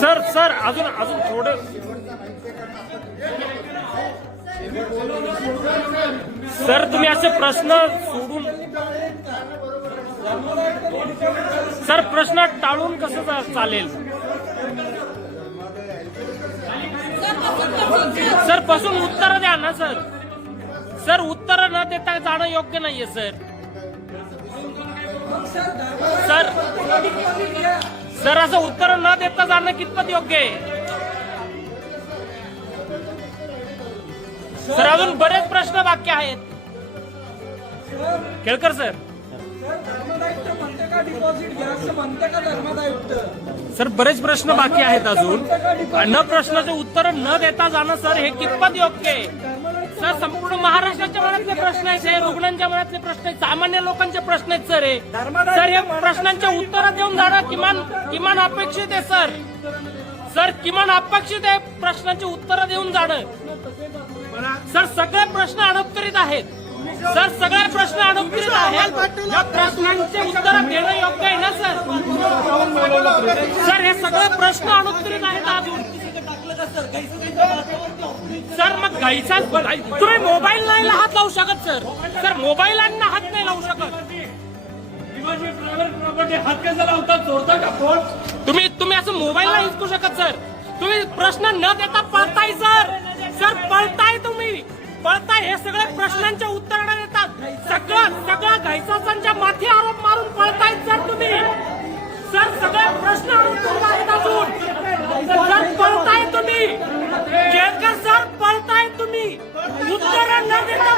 Sir sir अजून अजून थोडं. सर तुम्ही असे प्रश्न सोडून सर प्रश्न टाळून कसं चालेल? सरपासून उत्तर द्या ना सर. सर उत्तर न देता जाणं योग्य नाहीये सर सर सर असं उत्तर न देता जाणं कितपत योग्य आहे? सर अजून बरेच प्रश्न बाकी आहेत. केळकर सर. सर बरेच प्रश्न बाकी आहेत अजून. न प्रश्नाचे उत्तर न देता जाणं सर हे कितपत योग्य आहे? सर संपूर्ण महाराष्ट्राच्या मनातले प्रश्न आहेत हे रुग्णांच्या मनातले प्रश्न आहेत सामान्य लोकांचे प्रश्न आहेत सर हे. सर या प्रश्नांचे उत्तर देऊन जाणं किमान किमान अपेक्षित आहे सर. सर किमान अपेक्षित आहे प्रश्नांची उत्तर देऊन जाणं. सर सगळे प्रश्न अनुत्तरित आहेत. सर सगळे प्रश्न अनुत्तरित आहेत. या प्रश्नांचे उत्तर देणं योग्य आहे ना सर? सर हे सगळे प्रश्न अनुत्तरित आहेत अजून. सर मग घाईचा तुम्ही मोबाईल नाही हात लावू शकत सर. सर मोबाईलांना हात नाही लावू शकत. हात कसा लावता चोरता का फोन तुम्ही तुम्ही असं मोबाईल नाही हिसकू शकत सर. तुम्ही प्रश्न न देता पळताय सर. सर पळताय तुम्ही. पळताय हे सगळे प्रश्नांच्या उत्तर देतात सगळं सगळं घायचा Não, não, não.